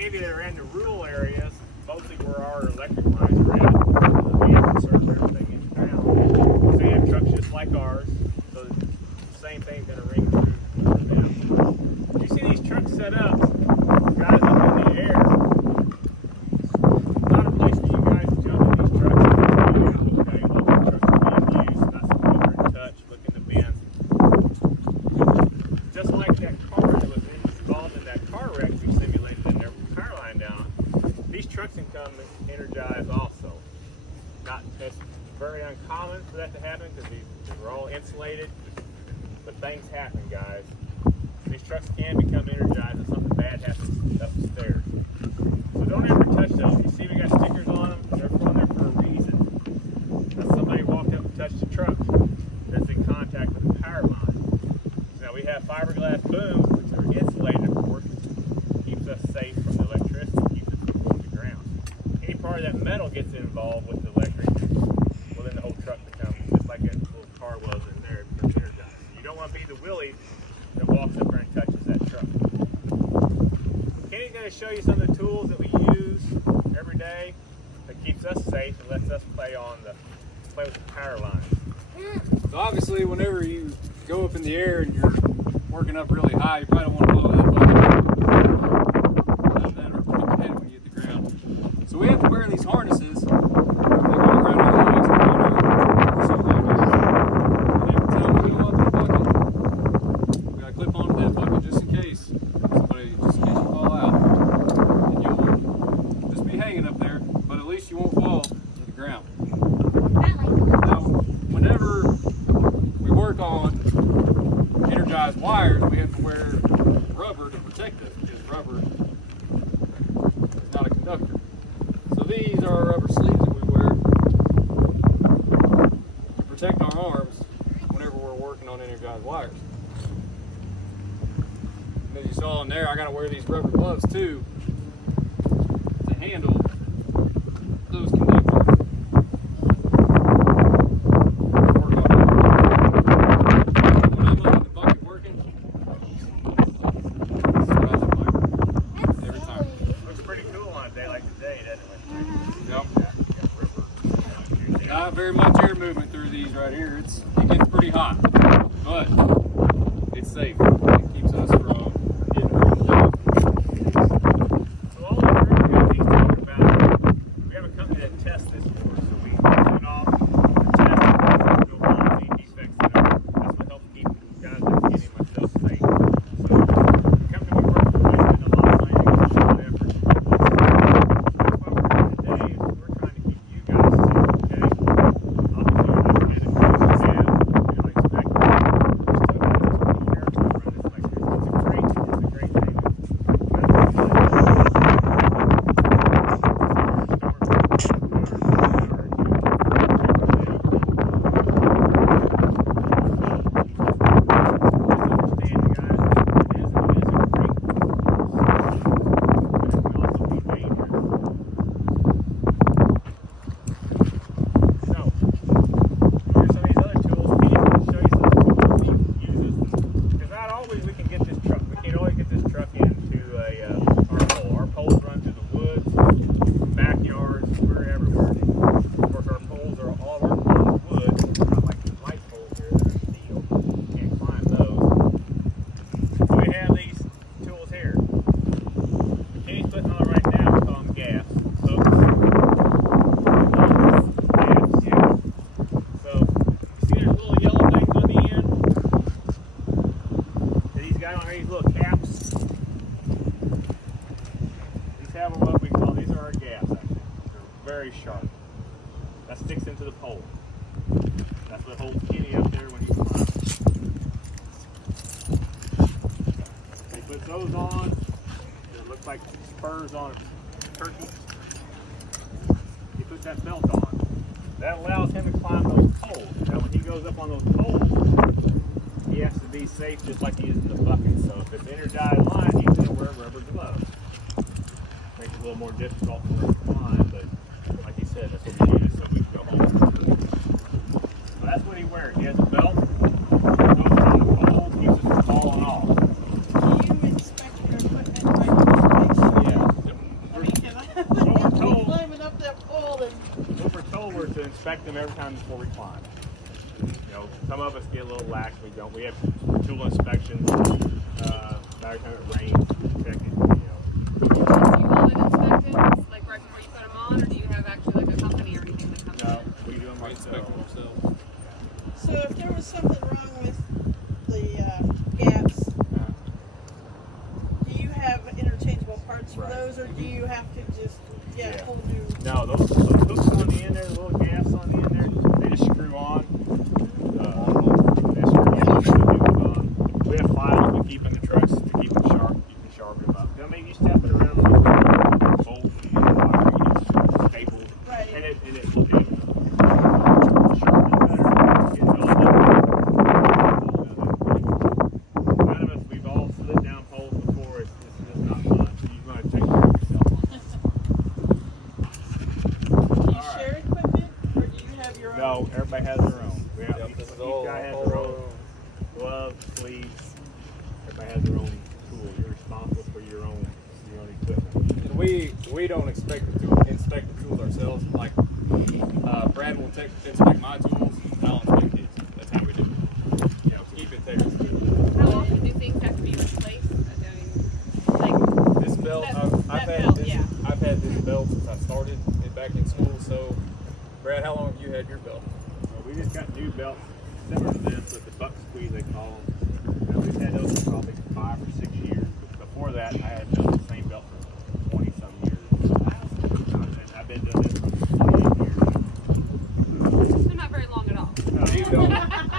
any of you that are in the rural areas, mostly where our electric lines are at, we have to serve everything in town. So they have trucks just like ours, so the same thing's going to ring true for them. You see these trucks set up, guys, up in the air. Not a place for you guys to jump in these trucks. Okay, local trucks are being used, not some over and touch, look in the bins. Just like that car that was involved in that car wreck we simulated in their power line down, these trucks can come energized also. It's very uncommon for that to happen because they're all insulated, but things happen, guys. These trucks can become energized if something bad happens up the stairs. So don't ever touch those. You see we got stickers on them, they're on there for a reason. Now somebody walked up and touched the truck that's in contact with the power line. Now we have fiberglass booms, which are insulated, of course, keeps us safe from the electricity, keeps us from the ground. Any part of that metal gets involved with the electric, well then the whole truck becomes just like a little car was in there, it becomes energized. You don't want to be the Willie that walks up there and touches that truck. Kenny's going to show you some of the tools that we use every day that keeps us safe and lets us play with the power lines. So obviously, whenever you go up in the air and you're working up really high, you probably don't want to blow that bucket. That or put the head when you hit the ground. So we have to wear these harnesses. They go around our legs and or something like that. And every time we go up in the bucket, we got to clip onto that bucket just in case you fall out. And you'll just be hanging up there, but at least you won't fall to the ground. Now, whenever we work on energized wires, we have to wear rubber to protect us because rubber is not a conductor. So these are our rubber sleeves that we wear to protect our arms whenever we're working on energized wires. And as you saw in there, I got to wear these rubber gloves too to handle those conductors. Not very much air movement through these right here. It gets pretty hot, but it's safe. It keeps us from getting burned up. So all the things he's talking about, we have a company that tests this for us. So we turn off the test and go find any defects in it. That's what helps keep guys like Kenny and myself safe. So the company we work for is spending a lot of money and a lot of effort. That's why we're here today is we're trying to keep you guys safe, okay? Very sharp. That sticks into the pole. That's what holds Kenny up there when he climbs. He puts those on. It looks like spurs on a turkey. He puts that belt on. That allows him to climb those poles. Now when he goes up on those poles, he has to be safe just like he is in the bucket. So if it's energized line, he's going to wear rubber gloves. Makes it a little more difficult for him to climb, but like he said, that's what we use so we can go home. So that's what he wears. He has a belt, goes on the pole, keeps us from falling off. Do you inspect your equipment right? Yeah, inspect them every time before we climb. You know, some of us get a little lax. We don't. We have tool inspections. Every time it rains, check it. You know. Do you all that inspections, like right before you put them on, or do you have actually like a company or anything that comes No, in? we do them We inspect them ourselves. ourselves. So if there was something wrong with the gaps, do you have interchangeable parts for Right. those, or do you have to just get Yeah. a whole new? No, those hooks on the end there, the little gaps on the end there, they just screw on. They screw on. We have files we keep in the trucks to keep them sharp, them up. I mean, you step it around, bolt, you staple, Right. and it looks sharp and better. Get it all done. None of us, we've all slid down poles before. It's just not fun. You're going to take care of yourself. Do you share equipment, or do you have your own? No, everybody has their own. We have, Yep, each this is each all- guy has all their our own gloves, sleeves. Everybody has their own tool. You're responsible for your own equipment. And we don't inspect the tools ourselves. Like Brad will inspect my tools, and I'll inspect his. That's how we do it. You know, keep it there. How often do things have to be replaced? I mean, like, This belt, That- I've that had belt, this. yeah. I've had this belt since I started it back in school. So, Brad, how long have you had your belt? We just got new belts similar to this with the buck squeeze, they call them. We've had those for probably 5 or 6 years. But before that, I had done the same belt for 20-some years. I've been doing this for 28 years. it's not very long at all.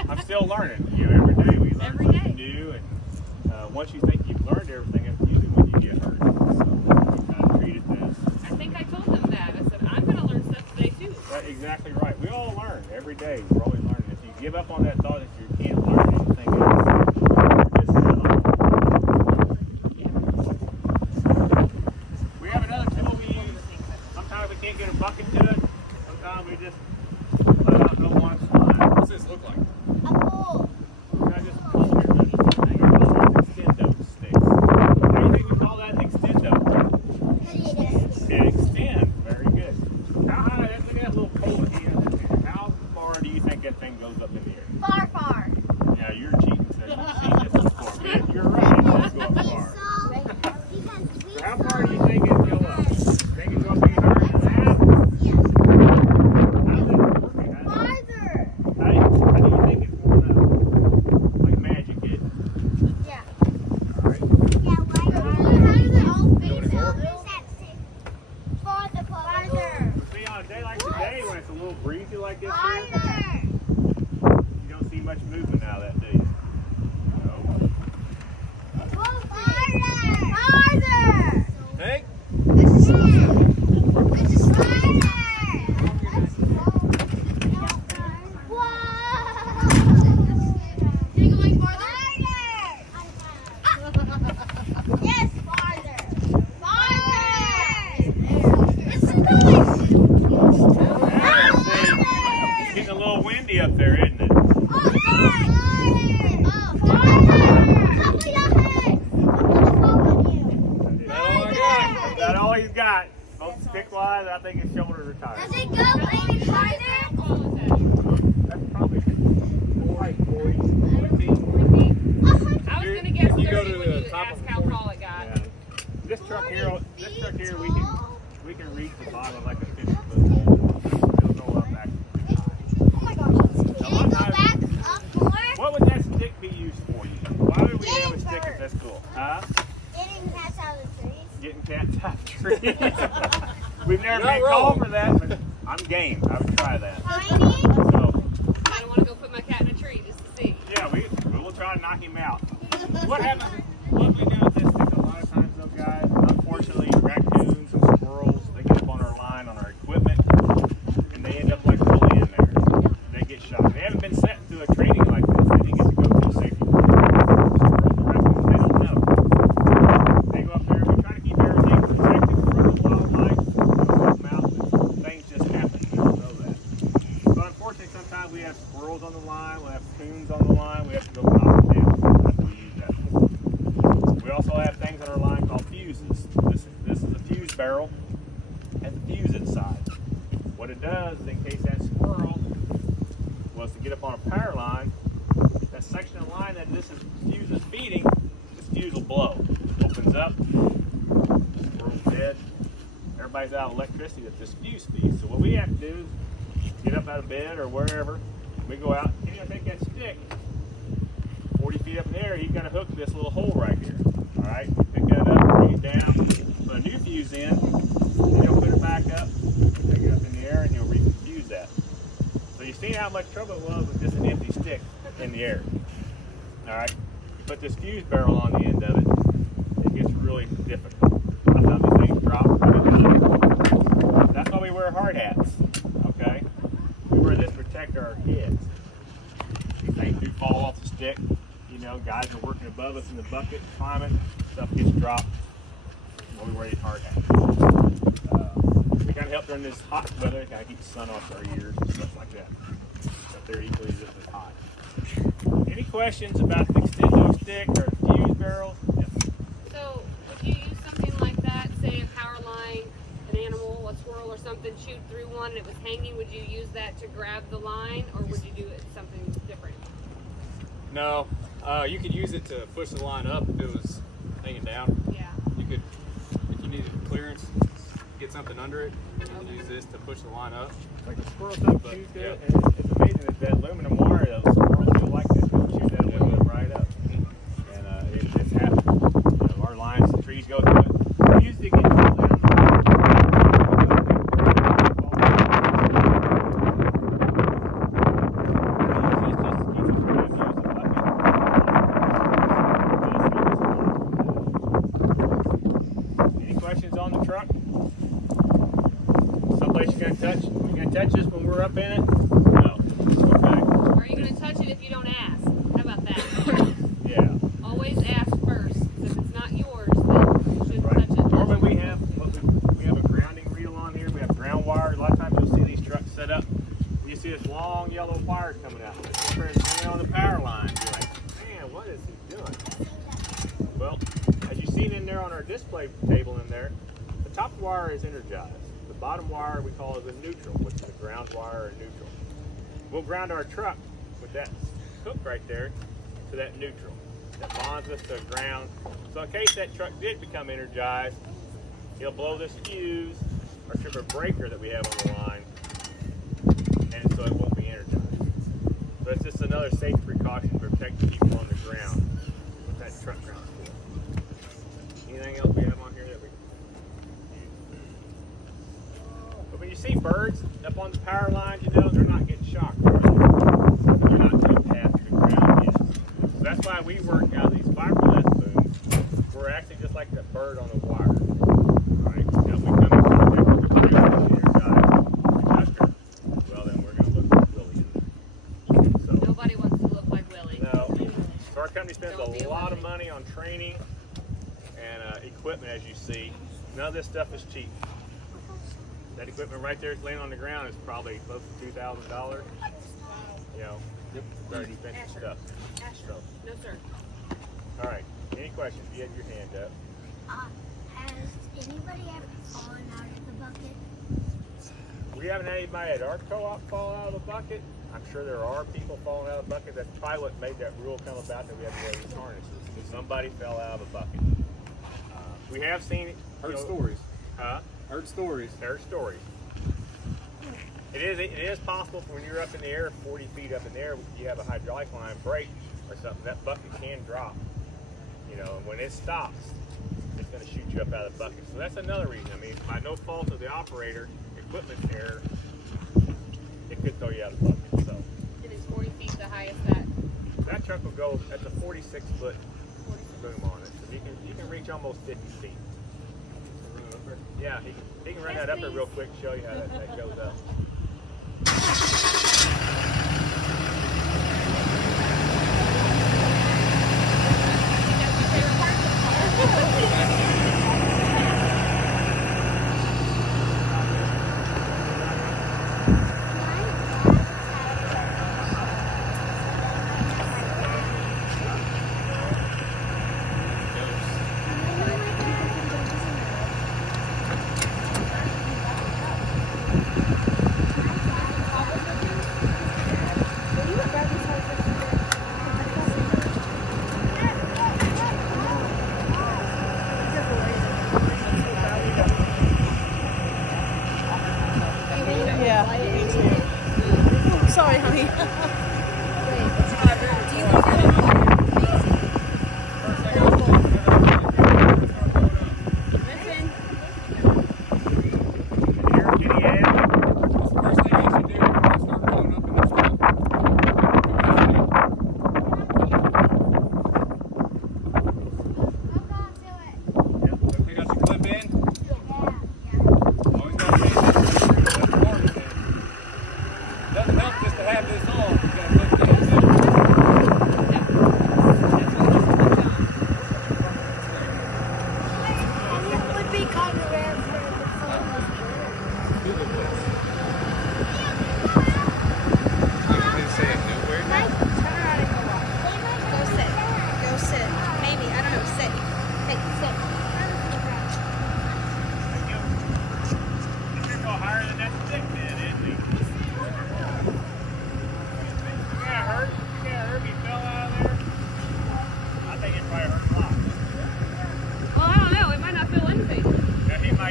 I'm still learning. You know, every day we learn Every something day. new, and once you think you've learned everything, it's usually when you get hurt. So we kind of treat it as I think I told them that. I said, I'm going to learn stuff today too. that's exactly right. We all learn every day. We're always learning. If you give up on that thought that you can't learn anything else, you're just we have another tool we use. Sometimes we can't get a bucket to it. Sometimes we just let out no one slide. What's this look like? I just call it extendo sticks. How do you think we call that extendo? Yeah, extend. Very good. How high? Look at that little pole at the end of there. How far do you think that thing goes up in the air? Far. Yeah, you're cheating. So you've seen this before. Man, you're right. It does go up far. How far do you think it go up? Think it goes any higher than that? How does it work? How do you think it's going up? Like magic, it. All right. See, on a day like today, when it's a little breezy like this here, you don't see much movement out of that, do you? No. Hey, It's getting a little windy up there, isn't it? Is that all he's got? Both stick-wise, I think his shoulders are tired. Does it go any farther? That's probably like 40, 50. I was going to guess If you go 30 to when the you top asked of how 40. tall it got. Yeah. This truck here, we can reach the bottom of like a 50-foot hole. It'll go up back. What would that stick be used for you? Why would we have a stick if that's cool? Huh? Getting cats out of trees. We've never You're been not called wrong. for that, but I'm game. I would try that. So, I don't want to go put my cat in a tree just to see. yeah, we'll try to knock him out. What happens? What we do with this stick a lot of times, though, guys, unfortunately, raccoons and squirrels, they get up on our line, on our equipment, and they end up like fully in there. They get shot. They haven't been sent to a training like this. They didn't get to go to a safety training. Squirrels and raccoons, they don't know. They go up there. We try to keep everything protected from the wildlife, things just happen. You don't know that. So unfortunately, sometimes we have squirrels on the line, we have coons on the line. We have to go knock them down. That's what we use that for. We also have things on our line called fuses. This is a fuse barrel. Has a fuse inside. What it does is, in case that squirrel was to get up on a power line, that section of line that this fuse is feeding, this fuse will blow. Opens up, squirrel's dead. Everybody's out of electricity that this fuse feeds. So what we have to do is get up out of bed or wherever, we go out, and you take that stick, 40 feet up in the air, you've got to hook this little hole right here. All right, pick that up, bring it down, put a new fuse in, and you'll put it back up, take it up in the air, and you'll refuse that. So you see how much trouble it was with just an empty stick in the air. All right, you put this fuse barrel on the end of it, it gets really difficult. That's how these things drop. That's why we wear hard hats. Okay, we wear this to protect our heads. These things do fall off the stick. You know, guys are working above us in the bucket, climbing, stuff gets dropped. Well, we wear these hard hats. We kind of help during this hot weather, kind of keep the sun off our ears and stuff like that. Up there equally just as hot. Any questions about the extendo stick or fuse barrels? Yes. So, would you use something like that, say a power line, an animal, a squirrel or something, chewed through one and it was hanging, would you use that to grab the line, or would you do it something different? No, you could use it to push the line up if it was hanging down. Yeah. You could, if you needed clearance, get something under it, and you can use this to push the line up. Like the squirrels don't chew through it, and it's amazing that that aluminum wire, those squirrels do like this, they'll chew that aluminum right up. And it's happened. You know, our lines, the trees go through it. We used to get down. Any questions on the truck? Someplace you're gonna touch? You gonna touch this when we're up in it? No. Okay. Are you going to touch it if you don't ask? How about that? Yeah. Always ask first. If it's not yours, then you shouldn't Right. touch it. Normally we have a grounding reel on here. We have ground wire. A lot of times you'll see these trucks set up. You see this long yellow wire coming out. It's hanging on the power line. You're like, man, what is he doing? Well, as you've seen in there on our display table in there, the top wire is energized. The bottom wire we call it the neutral, which is the ground wire or neutral. We'll ground our truck with that hook right there to that neutral. That bonds us to the ground. So in case that truck did become energized, he'll blow this fuse or trip a breaker that we have on the line, and so it won't be energized. So it's just another safety precaution to protect the people on the ground with that truck ground. Anything else we have on here that we? But when you see birds up on the power lines, you know they're not getting shocked, are they? They're not too past the ground yet. So that's why we work out of these fiberglass booms. We're actually just like that bird on the wire. All right. Now if we come in contact with the ground and energize conductor, well then we're going to look like Willie in there. So, Nobody wants to look like Willie. no. So our company spends Don't be a a lot Willie. of money on training and equipment, as you see. None of this stuff is cheap. That equipment right there laying on the ground is probably close to $2,000. You know, very expensive stuff. So, No, sir. all right. Any questions? You had your hand up. Has anybody ever fallen out of the bucket? We haven't had anybody at our co-op fall out of a bucket. I'm sure there are people falling out of a bucket. That's probably what made that rule come about, that we have to wear these harnesses. Somebody fell out of a bucket. We have seen it. Heard stories. Huh? Heard stories. There are stories. It is possible when you're up in the air, 40 feet up in the air, you have a hydraulic line break or something, that bucket can drop. You know, and when it stops, it's going to shoot you up out of the bucket. So that's another reason. I mean, by no fault of the operator, equipment error, it could throw you out of the bucket. So It is 40 feet the highest that truck will go, that's a 46-foot boom on it. So you can reach almost 50 feet. Yeah, he can run that up there real quick, show you how that goes up.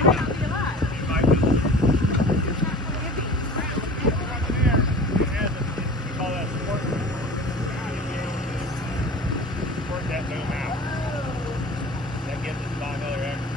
might be. He might be. Over there, it has a, we call that a squirt. Squirt that boom out. That gives us about another extra.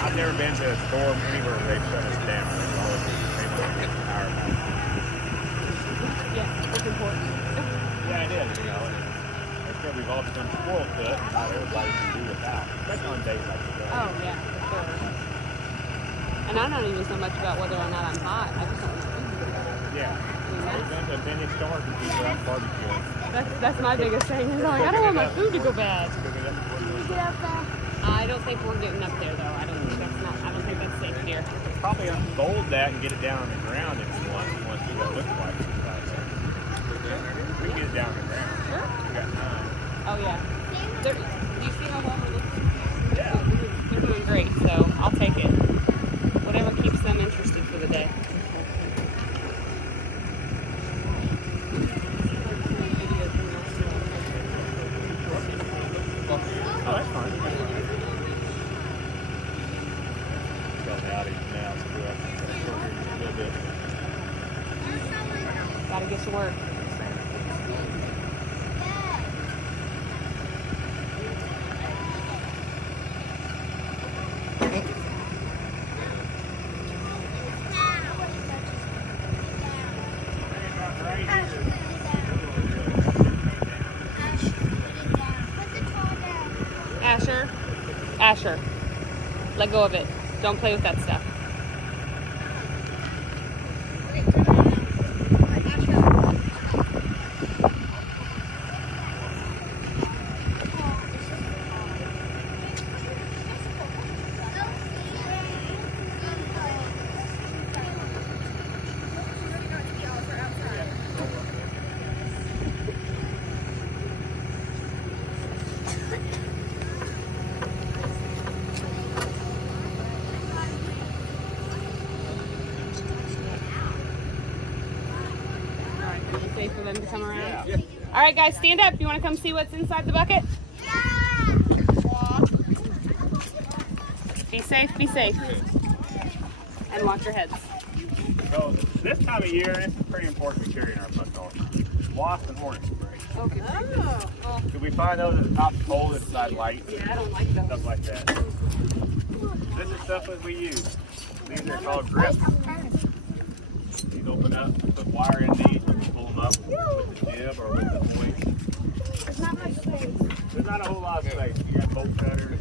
I've never been to a storm anywhere where they've shut us down. It's always been power back. Yeah, it's important. Yeah, it is. You know, and we've all become spoiled to it. Not everybody can do without, especially on days like today. Oh yeah, for sure. And I'm not even so much about whether or not I'm hot. I just don't want to. Yeah. The mini storms and people out barbecuing. That's my biggest thing. Is like, I don't want my food to go bad. I don't think we're getting up there though. I don't think that's safe here. Probably unfold that and get it down on the ground if you want. Once you look like it. We can get it down on the ground. Sure. We got time. Oh yeah. Do you see how well we're looking? Yeah. They're doing great, so I'll take it. Whatever keeps them interested for the day. Oh, that's fine. Gotta get to work. Asher, let go of it. Don't play with that stuff. Safe for them to come around? Yeah. All right, guys, stand up. You want to come see what's inside the bucket? Yeah. Be safe, be safe. And watch your heads. So this time of year, this is pretty important we carry in our bucket. Wasp and hornet spray. Okay. Oh. Could we find those at the top pole inside light? Yeah, I don't like those. Stuff like that. This is stuff that we use. These are called grips. These open up, put wire in these, and pull them up with the jib or with the hoist. There's not much space. There's not a whole lot of space. You got bolt cutters.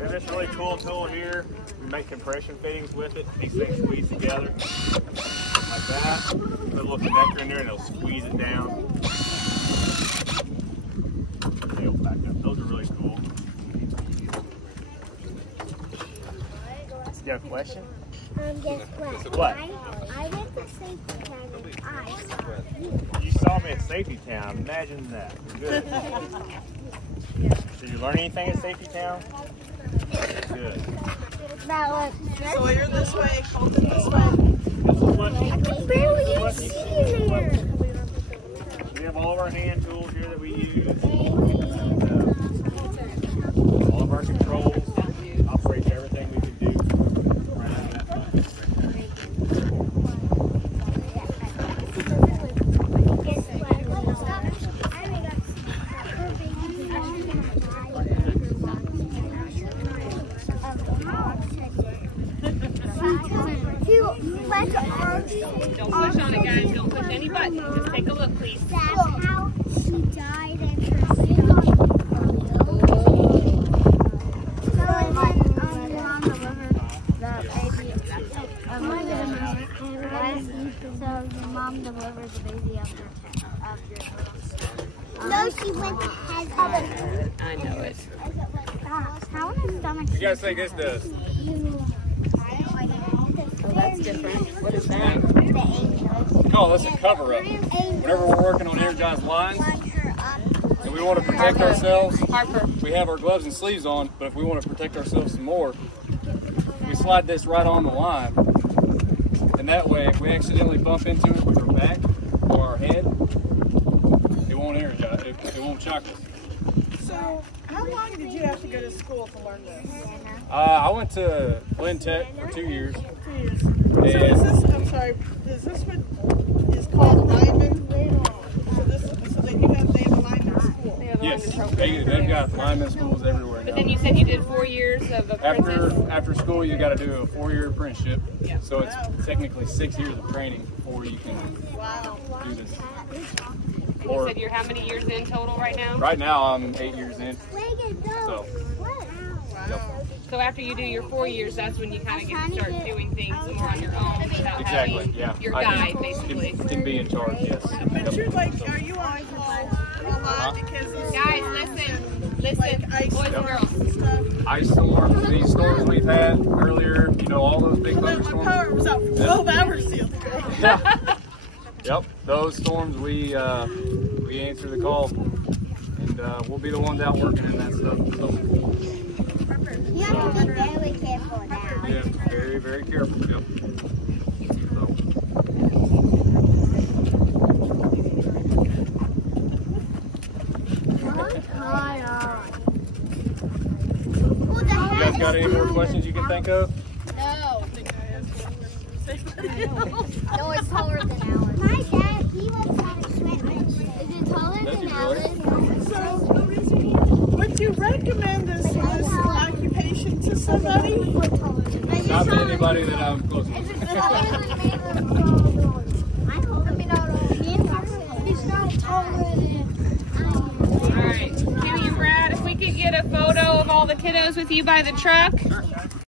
And this really cool tool here, we make compression fittings with it. These things squeeze together like that. Put a little connector in there and it'll squeeze it down. They'll back up. Those are really cool. You have a question? Guess what? What? I went to safety town and I saw you. You saw me at Safety Town. Imagine that. Good. Did you learn anything at Safety Town? Good. That one. Sawyer this way, Colton this way. I can barely see there. We have all of our hand tools here that we use. All of our controls. Operates everything we can do. Don't push on it, guys. Don't push any button. Just take a look, please. That's how she died and her skin. So mom delivered the baby. So your mom delivered the baby of your No, she went to heaven. I know it. How in her stomach? You guys think this does? Oh, that's different. What is that? We call this a cover-up. Whenever we're working on energized lines and we want to protect ourselves, Harper. we have our gloves and sleeves on, but if we want to protect ourselves some more, we slide this right on the line. And that way, if we accidentally bump into it with our back or our head, it won't energize, it won't shock us. So, how long did you have to go to school to learn this? I went to Glen Tech for 2 years. 2 years. So is this, I'm sorry, is this what is called lineman? So that you have, they have a lineman school? They have a Yes, lineman program. they've got lineman schools everywhere But now. then you said you did 4 years of apprentice. After school, you got to do a 4-year apprenticeship. Yeah. So it's technically 6 years of training before you can do this. And you said you're how many years in total right now? Right now, I'm 8 years in. So, yep. So after you do your 4 years, that's when you kind of get to start doing things more on your own without Exactly. having Yeah. your I guide, can- basically. Can be in charge. Yes. But you're like, are you on call a lot because these Guys, storms listen, and, listen, like ice boys and storms girls. and stuff? Ice storms, these storms we've had earlier. You know, all those big My thunderstorms. power was out for 12 hours the other day. Yeah. Yep, those storms we answer the call, and we'll be the ones out working in that stuff. So, You have to be very careful now. yeah, very, very careful. Yep. So, you guys got any more questions you can think of? No. No, it's taller than ours. My dad, he was on a swim. Is it taller Does he than really? ours? So, would you recommend this occupation to somebody? Not to anybody that I'm close Is with. it taller than He's not taller than All right, Kenny and Brad, if we could get a photo of all the kiddos with you by the truck.